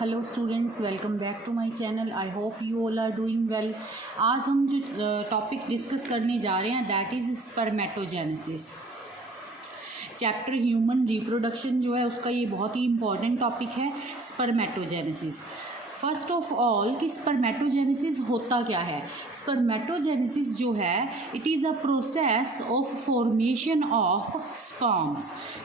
Hello students, welcome back to my channel. I hope you all are doing well. आज हम जो topic discuss करने जा रहे हैं that is spermatogenesis. Chapter human reproduction जो है उसका ये बहुत ही इंपॉर्टेंट टॉपिक है, स्पर्मेटोजेनेसिस। फर्स्ट ऑफ ऑल कि स्पर्मेटोजेनेसिस होता क्या है। स्पर्मेटोजेनेसिस जो है it is a process of formation of sperms.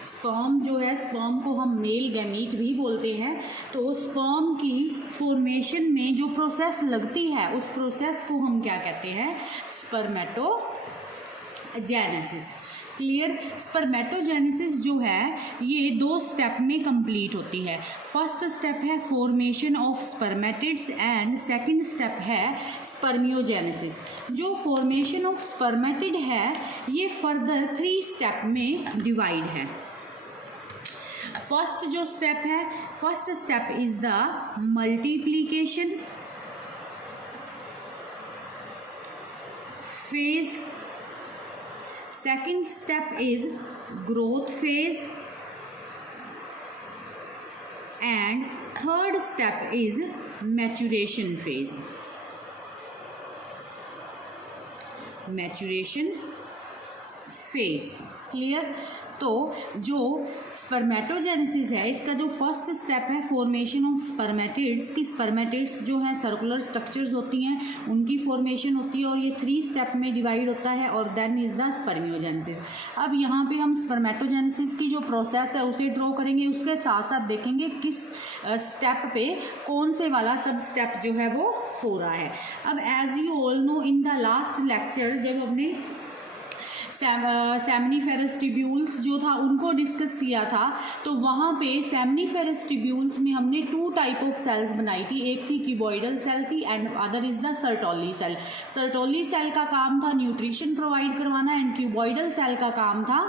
Sperm जो है, स्पर्म को हम मेल गैमीट भी बोलते हैं। तो स्पर्म की फॉर्मेशन में जो प्रोसेस लगती है उस प्रोसेस को हम क्या कहते हैं, स्पर्मेटोजेनेसिस। क्लियर। स्पर्मेटोजेनेसिस जो है ये 2 स्टेप में कंप्लीट होती है। फर्स्ट स्टेप है formation of spermatids and second step है स्पर्मियोजेनेसिस। जो फॉर्मेशन ऑफ स्पर्मेटिड है ये फर्दर 3 स्टेप में डिवाइड है। फर्स्ट जो स्टेप है, first step is the multiplication phase, second step is growth phase and third step is maturation phase. Maturation phase. Clear? तो जो स्पर्मेटोजेनेसिस है इसका जो फर्स्ट स्टेप है फॉर्मेशन ऑफ स्पर्मेटिड्स की, स्पर्मेटिड्स जो है सर्कुलर स्ट्रक्चर्स होती हैं उनकी फॉर्मेशन होती है और ये 3 स्टेप में डिवाइड होता है और देन इज़ द स्पर्मियोजेनेसिस। अब यहाँ पे हम स्पर्मेटोजेनेसिस की जो प्रोसेस है उसे ड्रॉ करेंगे, उसके साथ साथ देखेंगे किस स्टेप पे कौन से वाला सब स्टेप जो है वो हो रहा है। अब as you all know in the last lecture जब हमने सेमनीफेरस ट्यूब्यूल्स जो था उनको डिस्कस किया था तो वहाँ पे सेमनीफेरस ट्यूब्यूल्स में हमने 2 टाइप ऑफ सेल्स बनाई थी। एक थी क्यूबॉइडल सेल थी and other is the Sertoli cell. Sertoli cell का काम था न्यूट्रिशन प्रोवाइड करवाना एंड क्यूबॉइडल सेल का काम था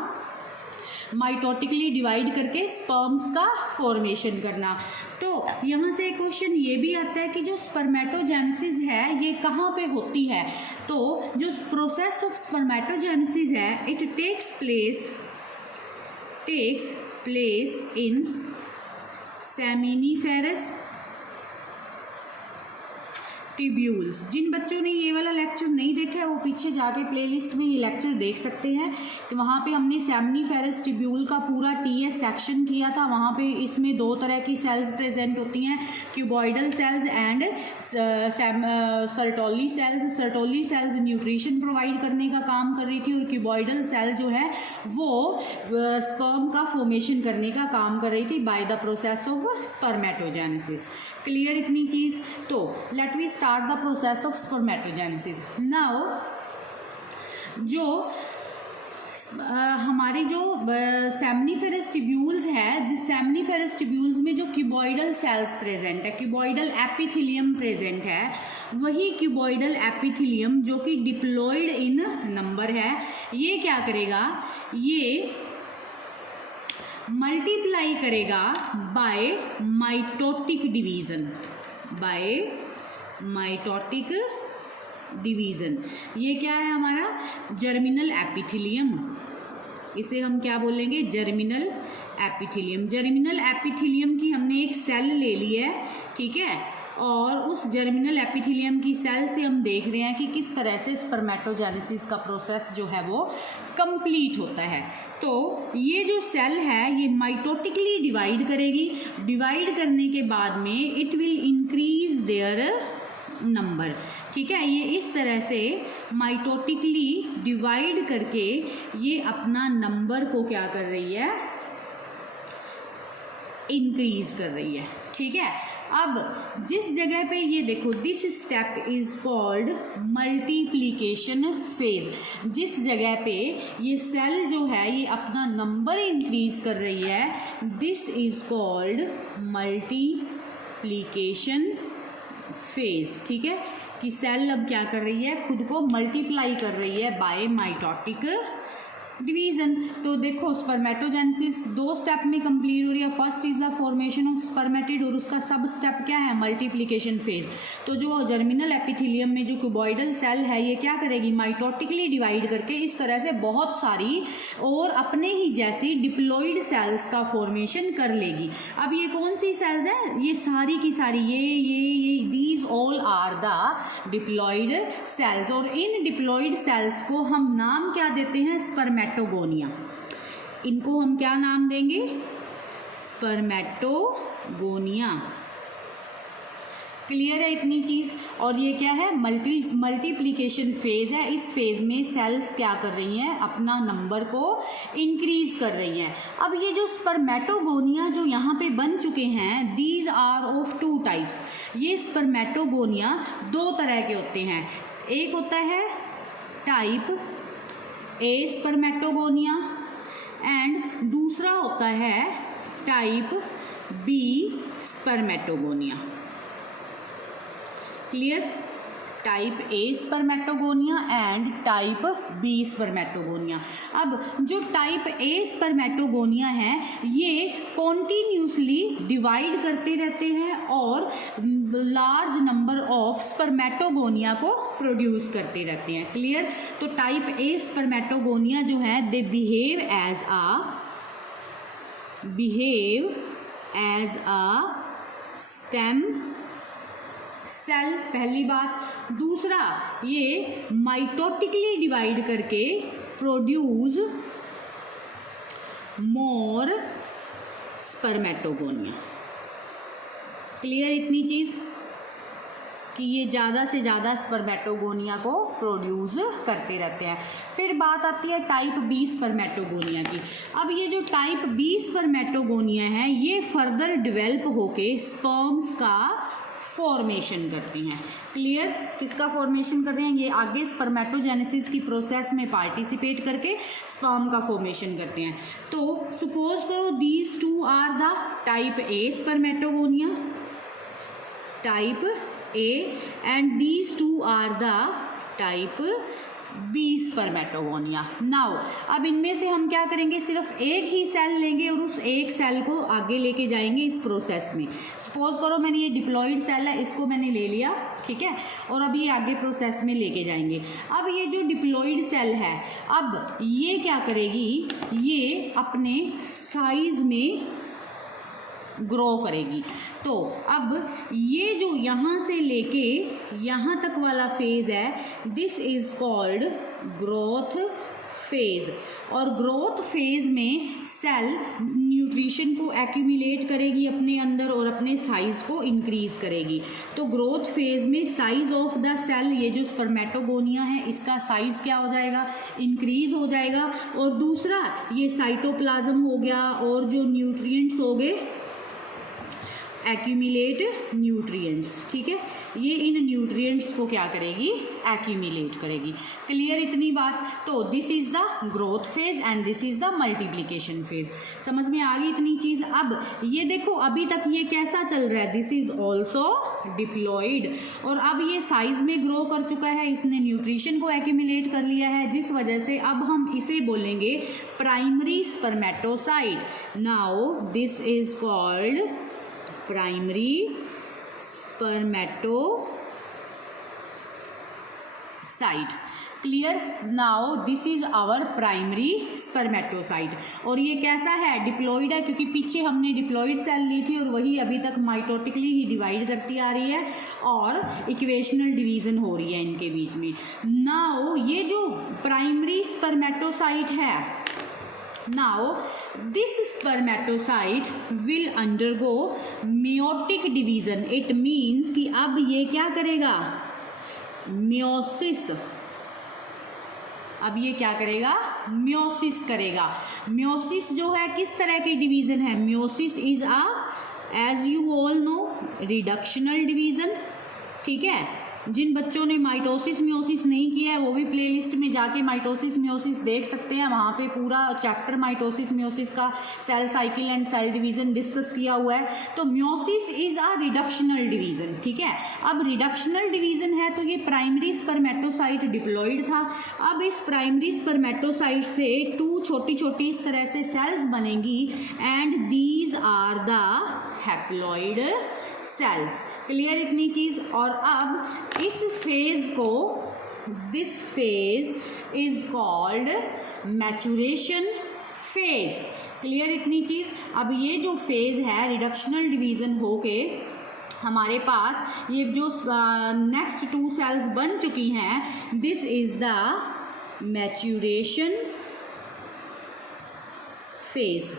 माइटोटिकली डिवाइड करके स्पर्म्स का फॉर्मेशन करना। तो यहाँ से एक क्वेश्चन ये भी आता है कि जो स्पर्मेटोजेनेसिस है ये कहाँ पे होती है। तो जो प्रोसेस ऑफ स्पर्मेटोजेनेसिस है it takes place in seminiferous tubules. जिन बच्चों ने ये वाला लेक्चर नहीं देखा है वो पीछे जाके प्लेलिस्ट में ये लेक्चर देख सकते हैं। तो वहाँ पे हमने सेमनीफेरस ट्यूब्यूल का पूरा टीएस सेक्शन किया था। वहाँ पे इसमें 2 तरह की सेल्स प्रेजेंट होती हैं, cuboidal cells and Sertoli cells. Sertoli cells nutrition provide करने का काम कर रही थी और क्यूबॉइडल सेल जो है वो स्पर्म का फॉर्मेशन करने का काम कर रही थी by the process of spermatogenesis. Clear इतनी चीज़। तो let we start the process of spermatogenesis. Now जो हमारी जो सेमनीफेरस ट्यूब्यूल्स है, सेमनीफेरस ट्यूब्यूल्स में जो क्यूबॉइडल सेल्स प्रेजेंट है, क्यूबॉइडल एपिथेलियम प्रेजेंट है, वही क्यूबॉइडल एपिथेलियम जो कि डिप्लॉयड इन नंबर है, ये क्या करेगा, ये मल्टीप्लाई करेगा by mitotic division, by mitotic division. ये क्या है हमारा जर्मिनल एपिथेलियम, इसे हम क्या बोलेंगे, जर्मिनल एपिथेलियम। जर्मिनल एपिथेलियम की हमने एक सेल ले ली है, ठीक है, और उस जर्मिनल एपिथेलियम की सेल से हम देख रहे हैं कि किस तरह से स्पर्मेटोजेनेसिस का प्रोसेस जो है वो कंप्लीट होता है। तो ये जो सेल है ये माइटोटिकली डिवाइड करेगी, डिवाइड करने के बाद में it will increase their number, ठीक है। ये इस तरह से माइटोटिकली डिवाइड करके ये अपना नंबर को क्या कर रही है, इंक्रीज कर रही है, ठीक है। अब जिस जगह पे ये देखो this step is called multiplication phase, जिस जगह पे ये सेल जो है ये अपना नंबर इंक्रीज कर रही है this is called multiplication phase, ठीक है, कि सेल अब क्या कर रही है, खुद को मल्टीप्लाई कर रही है बाय माइटोटिक डिवीज़न। तो देखो स्पर्मेटोजेनेसिस 2 स्टेप में कंप्लीट हो रही है। First is the formation of spermatid और उसका सब स्टेप क्या है, मल्टीप्लिकेशन फेज। तो जो जर्मिनल एपिथेलियम में जो क्यूबॉइडल सेल है ये क्या करेगी, माइटोटिकली डिवाइड करके इस तरह से बहुत सारी और अपने ही जैसी डिप्लॉइड सेल्स का फॉर्मेशन कर लेगी। अब ये कौन सी सेल्स हैं, ये सारी की सारी ये these all are the diploid cells. और इन डिप्लॉइड सेल्स को हम नाम क्या देते हैं, स्पर्मेटोगोनिया। इनको हम क्या नाम देंगे, स्पर्मेटोगोनिया। क्लियर है इतनी चीज़। और ये क्या है, मल्टीप्लिकेशन फेज है। इस फेज में सेल्स क्या कर रही हैं, अपना नंबर को इंक्रीज कर रही हैं। अब ये जो स्पर्मेटोगोनिया जो यहाँ पे बन चुके हैं, दीज आर ऑफ 2 टाइप्स। ये स्पर्मेटोगोनिया 2 तरह के होते हैं। एक होता है टाइप ए स्पर्मेटोगोनिया एंड दूसरा होता है type B spermatogonia. Clear, type A spermatogonia and type B spermatogonia. अब जो टाइप ए स्पर्मेटोगोनिया है ये कॉन्टिन्यूसली डिवाइड करते रहते हैं और लार्ज नंबर ऑफ स्पर्मेटोगोनिया को प्रोड्यूस करते रहते हैं। क्लियर, तो टाइप ए स्पर्मेटोगोनिया जो है they behave as a stem cell, पहली बात। दूसरा, ये माइटोटिकली डिवाइड करके प्रोड्यूस मोर स्पर्मेटोगोनिया। क्लियर इतनी चीज़ कि ये ज़्यादा से ज़्यादा स्पर्मेटोगोनिया को प्रोड्यूस करते रहते हैं। फिर बात आती है टाइप बी स्पर्मेटोगोनिया की। अब ये जो टाइप बी स्पर्मेटोगोनिया है ये फर्दर डेवलप होके स्पर्म्स का फॉर्मेशन करती हैं। क्लियर, किसका फॉर्मेशन करते हैं, ये आगे स्पर्मेटोजेनेसिस की प्रोसेस में पार्टिसिपेट करके स्पर्म का फॉर्मेशन करते हैं। तो सपोज करो these 2 are the type A spermatogonia, type A, and these 2 are the type B spermatogonia. Now अब इनमें से हम क्या करेंगे, सिर्फ एक ही सेल लेंगे और उस एक सेल को आगे लेके जाएंगे इस प्रोसेस में। सपोज करो मैंने ये डिप्लॉइड सेल है, इसको मैंने ले लिया, ठीक है, और अब ये आगे प्रोसेस में लेके जाएंगे। अब ये जो डिप्लॉइड सेल है, अब ये क्या करेगी, ये अपने साइज में ग्रो करेगी। तो अब ये जो यहाँ से लेके यहाँ तक वाला फेज है, this is called growth phase. और ग्रोथ फेज में सेल न्यूट्रिशन को एक्यूमुलेट करेगी अपने अंदर और अपने साइज को इंक्रीज करेगी। तो ग्रोथ फेज में साइज ऑफ द सेल, ये जो स्पर्मेटोगोनिया है इसका साइज क्या हो जाएगा, इंक्रीज हो जाएगा। और दूसरा ये साइटोप्लाज्म हो गया और जो न्यूट्रिएंट्स हो गए, एक्यूमुलेट न्यूट्रिएंट्स, ठीक है, ये इन न्यूट्रिएंट्स को क्या करेगी, एक्यूमुलेट करेगी। क्लियर इतनी बात। तो this is the growth phase and this is the multiplication phase. समझ में आ गई इतनी चीज। अब ये देखो अभी तक ये कैसा चल रहा है, दिस इज ऑल्सो डिप्लॉइड, और अब ये साइज में ग्रो कर चुका है, इसने न्यूट्रिशन को एक्यूमुलेट कर लिया है, जिस वजह से अब हम इसे बोलेंगे primary spermatocyte. Now this is called primary spermatocyte. Clear, now this is our primary spermatocyte. और ये कैसा है, डिप्लॉइड है, क्योंकि पीछे हमने डिप्लॉइड सेल ली थी और वही अभी तक माइटोटिकली ही डिवाइड करती आ रही है और इक्वेशनल डिवीजन हो रही है इनके बीच में। नाउ ये जो प्राइमरी स्पर्मेटोसाइट है, now this spermatocyte will undergo meiotic division। it means कि अब ये क्या करेगा, meiosis। अब ये क्या करेगा, meiosis करेगा। meiosis जो है किस तरह की डिवीजन है, meiosis is a as you all know reductional division, ठीक है, जिन बच्चों ने माइटोसिस मियोसिस नहीं किया है वो भी प्लेलिस्ट में जाके माइटोसिस मियोसिस देख सकते हैं, वहाँ पे पूरा चैप्टर माइटोसिस मियोसिस का cell cycle and cell division discuss किया हुआ है। तो meiosis is a reductional division, ठीक है। अब रिडक्शनल डिवीज़न है तो ये प्राइमरी स्पर्मेटोसाइट डिप्लॉइड था। अब इस प्राइमरी स्पर्मेटोसाइट से 2 छोटी छोटी इस तरह से सेल्स बनेंगी and these are the haploid cells. Clear इतनी चीज़। और अब इस फेज को, this phase is called maturation phase. Clear इतनी चीज़। अब ये जो फेज है रिडक्शनल डिवीज़न होके हमारे पास ये जो नेक्स्ट 2 सेल्स बन चुकी हैं, this is the maturation phase.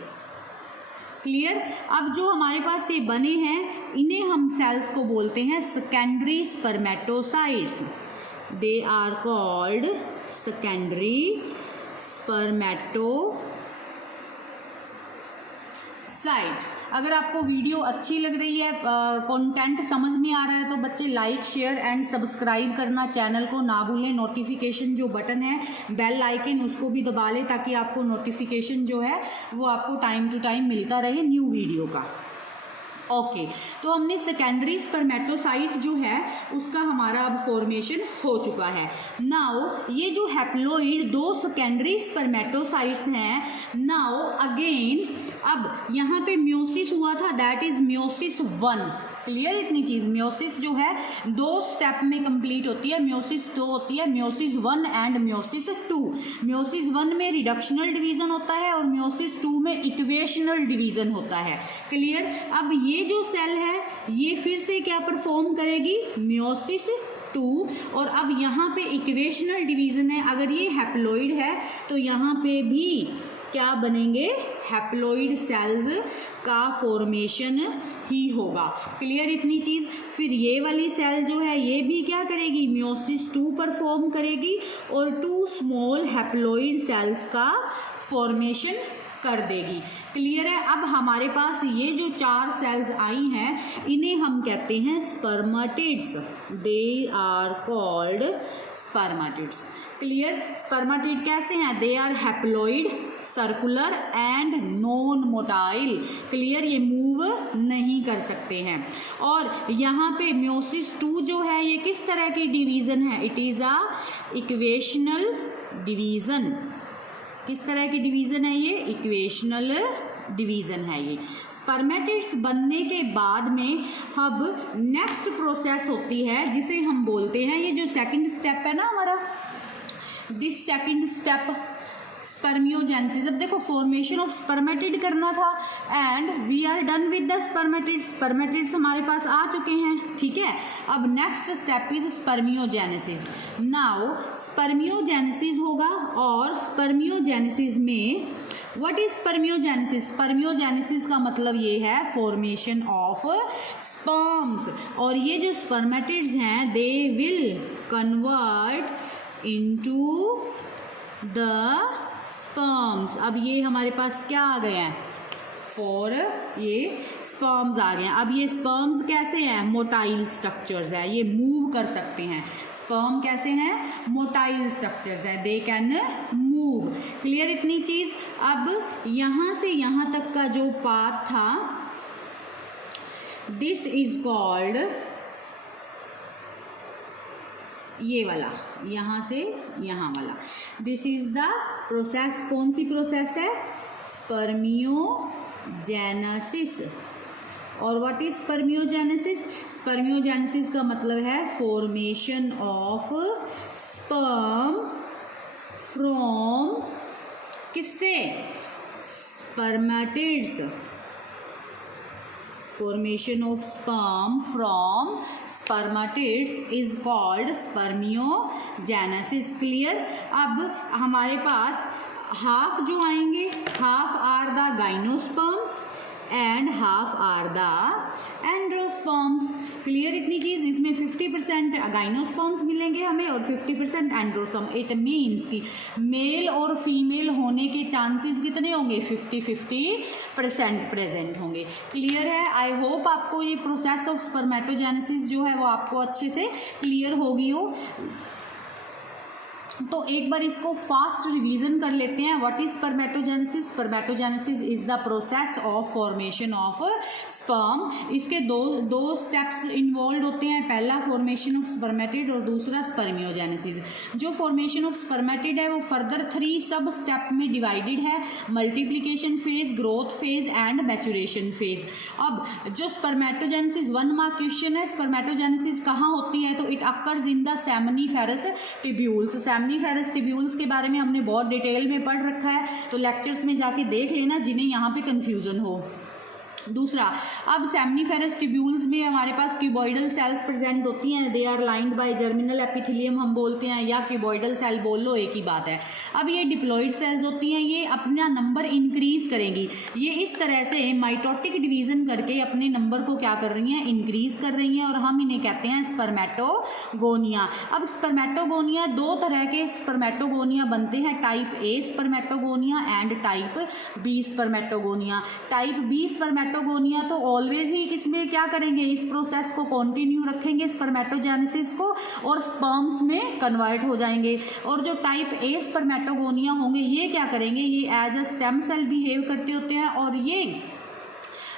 Clear. अब जो हमारे पास ये बने हैं इन्हें हम सेल्स को बोलते हैं secondary spermatocytes. They are called secondary spermatocyte. अगर आपको वीडियो अच्छी लग रही है, कंटेंट समझ में आ रहा है, तो बच्चे लाइक शेयर एंड सब्सक्राइब करना चैनल को ना भूलें। नोटिफिकेशन जो बटन है बेल आइकन उसको भी दबा लें ताकि आपको नोटिफिकेशन जो है वो आपको टाइम टू टाइम मिलता रहे न्यू वीडियो का। ओके तो हमने सेकेंडरी स्पर्मेटोसाइट जो है उसका हमारा अब फॉर्मेशन हो चुका है। नाउ ये जो हैप्लॉइड 2 सेकेंडरी स्पर्मेटोसाइट्स हैं, नाउ अगेन अब यहाँ पे मियोसिस हुआ था, दैट इज मियोसिस 1। क्लियर इतनी चीज़। मियोसिस जो है 2 स्टेप में कंप्लीट होती है। मियोसिस 2 होती है मियोसिस 1 एंड मियोसिस 2। मियोसिस 1 में रिडक्शनल डिवीज़न होता है और मियोसिस 2 में इक्वेशनल डिवीज़न होता है। क्लियर। अब ये जो सेल है ये फिर से क्या परफॉर्म करेगी, मियोसिस 2। और अब यहाँ पे इक्वेशनल डिवीज़न है। अगर ये हैप्लॉइड है तो यहाँ पे भी क्या बनेंगे, हैप्लॉइड सेल्स का फॉर्मेशन ही होगा। क्लियर इतनी चीज़। फिर ये वाली सेल जो है ये भी क्या करेगी, मियोसिस 2 परफॉर्म करेगी और 2 स्मॉल हैप्लॉइड सेल्स का फॉर्मेशन कर देगी। क्लियर है। अब हमारे पास ये जो 4 सेल्स आई हैं इन्हें हम कहते हैं spermatids. They are called spermatids. Clear. Spermatid कैसे हैं, they are haploid, circular and non motile. Clear. ये मूव नहीं कर सकते हैं। और यहाँ पे मियोसिस 2 जो है ये किस तरह की डिवीज़न है, it is a equational division. किस तरह की डिवीज़न है ये, इक्वेशनल डिवीज़न है ये। स्पर्मेटिड्स बनने के बाद में अब नेक्स्ट प्रोसेस होती है जिसे हम बोलते हैं, ये जो सेकंड स्टेप है ना हमारा, दिस सेकंड स्टेप स्पर्मियोजेनेसिस। अब देखो फॉर्मेशन ऑफ स्पर्मेटिड करना था and we are done with the spermatids. Spermatids हमारे पास आ चुके हैं, ठीक है। अब next step is spermiogenesis. Now spermiogenesis होगा और स्पर्मियोजेनेसिस में व्हाट इज स्पर्मियोजेनेसिस, स्पर्मियोजेनेसिस का मतलब ये है फॉर्मेशन ऑफ स्पर्म्स। और ये जो स्पर्मेटिड्स हैं they will convert into the sperms. अब ये हमारे पास क्या आ गए हैं, 4 ये स्पर्म्स आ गए हैं। अब ये स्पर्म्स कैसे हैं, मोटाइल स्ट्रक्चर्स है, ये मूव कर सकते हैं। स्पर्म कैसे हैं, मोटाइल स्ट्रक्चर्स है, दे कैन मूव। क्लियर इतनी चीज़। अब यहाँ से यहाँ तक का जो पाथ था दिस इज कॉल्ड, ये वाला यहाँ से यहाँ वाला, दिस इज द प्रोसेस। कौन सी प्रोसेस है, स्पर्मियोजेनेसिस। और व्हाट इज स्पर्मियोजेनेसिस, स्पर्मियोजेनेसिस का मतलब है फॉर्मेशन ऑफ स्पर्म फ्रॉम किससे, spermatids. formation of sperm from spermatids is called spermiogenesis. Clear. अब हमारे पास हाफ जो आएंगे, half are the gynosperms and half are the androsperms. Clear इतनी चीज़। इसमें 50% गाइनोस्पर्म्स मिलेंगे हमें और 50% एंड्रोसोम। इट मीन्स कि मेल और फीमेल होने के चांसेस कितने होंगे, 50-50% प्रेजेंट होंगे। क्लियर है। आई होप आपको ये प्रोसेस ऑफ स्पर्मेटोजेनेसिस जो है वो आपको अच्छे से क्लियर होगी हो। तो एक बार इसको फास्ट रिवीजन कर लेते हैं। What is spermatogenesis? Spermatogenesis is the process of formation of sperm. इसके दो स्टेप्स इन्वॉल्व होते हैं। पहला फॉर्मेशन ऑफ स्पर्मेटिड और दूसरा स्पर्मियोजेनेसिस। जो फॉर्मेशन ऑफ स्पर्मेटिड है वो फर्दर 3 सब स्टेप में डिवाइडेड है, multiplication phase, growth phase and maturation phase. अब जो स्पर्मेटोजेनेसिस 1 मार्क क्वेश्चन है, स्पर्मेटोजेनेसिस कहाँ होती है? तो it occurs in the seminiferous tubules. Seminiferous tubules के बारे में हमने बहुत डिटेल में पढ़ रखा है, तो लेक्चर्स में जाके देख लेना जिन्हें यहाँ पे कंफ्यूजन हो। दूसरा, अब सेमिनिफेरस टिब्यूल्स में हमारे पास क्यूबॉइडल सेल्स प्रेजेंट होती हैं। They are lined by germinal epithelium हम बोलते हैं, या क्यूबॉइडल सेल बोल लो, एक ही बात है। अब ये डिप्लॉइड सेल्स होती हैं, ये अपना नंबर इंक्रीज करेंगी। ये इस तरह से माइटोटिक डिवीजन करके अपने नंबर को क्या कर रही हैं, इंक्रीज कर रही हैं, और हम इन्हें कहते हैं स्पर्मेटोगोनिया। अब स्पर्मेटोगोनिया 2 तरह के स्पर्मेटोगोनिया बनते हैं, type A spermatogonia and type B spermatogonia. Type B spermatogonia तो ऑलवेज ही किसमें क्या करेंगे, इस प्रोसेस को कंटिन्यू रखेंगे स्पर्मेटोजेनेसिस को, और स्पर्म्स में कन्वर्ट हो जाएंगे। और जो टाइप ए स्पर्मेटोगोनिया होंगे ये क्या करेंगे, ये as a stem cell behave करते होते हैं, और ये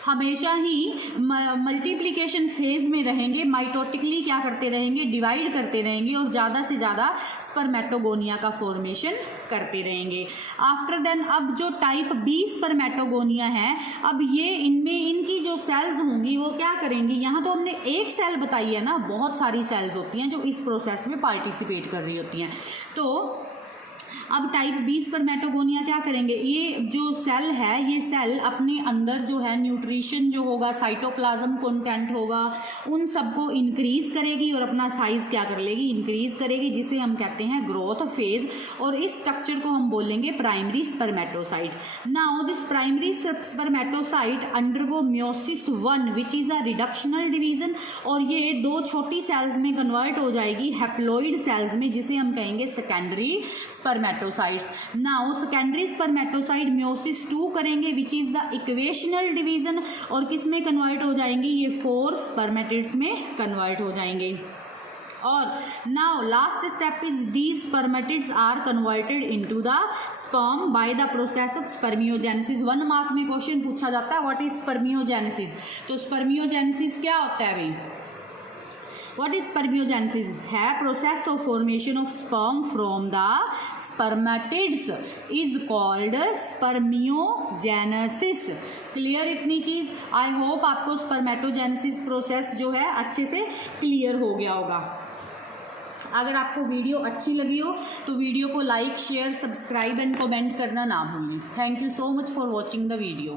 हमेशा ही मल्टीप्लिकेशन फेज में रहेंगे, माइटोटिकली क्या करते रहेंगे, डिवाइड करते रहेंगे, और ज़्यादा से ज़्यादा स्पर्मेटोगोनिया का फॉर्मेशन करते रहेंगे। आफ्टर देन अब जो टाइप बी स्पर्मेटोगोनिया है, अब ये इनमें इनकी जो सेल्स होंगी वो क्या करेंगी, यहाँ तो हमने एक सेल बताई है ना, बहुत सारी सेल्स होती हैं जो इस प्रोसेस में पार्टिसिपेट कर रही होती हैं। तो अब टाइप बी स्पर्मेटोगोनिया क्या करेंगे, ये जो सेल है, ये सेल अपने अंदर जो है न्यूट्रिशन जो होगा, साइटोप्लाज्म कंटेंट होगा, उन सबको इंक्रीज करेगी और अपना साइज क्या कर लेगी, इंक्रीज करेगी, जिसे हम कहते हैं ग्रोथ फेज। और इस स्ट्रक्चर को हम बोलेंगे primary spermatocyte. Now this primary spermatocyte undergo meiosis 1 which is a reductional division, और ये 2 छोटी सेल्स में कन्वर्ट हो जाएगी हैप्लॉइड सेल्स में, जिसे हम कहेंगे secondary spermatocytes. Now secondary spermatocyte meiosis 2 करेंगे which is the equational division, और किस में कन्वर्ट हो जाएंगी, ये 4 स्पर्मेटिड्स में कन्वर्ट हो जाएंगे। और now last step is these spermatids are converted into the sperm by the process of spermiogenesis. 1 mark में क्वेश्चन पूछा जाता है व्हाट इज स्पर्मियोजेनेसिस। तो स्पर्मियोजेनेसिस क्या होता है भाई, What is spermiogenesis? है process of formation of sperm from the spermatids is called spermiogenesis. Clear इतनी चीज़। आई होप आपको स्पर्मेटोजेनेसिस प्रोसेस जो है अच्छे से क्लियर हो गया होगा। अगर आपको वीडियो अच्छी लगी हो तो वीडियो को like, share, subscribe and comment करना ना भूलें। Thank you so much for watching the video.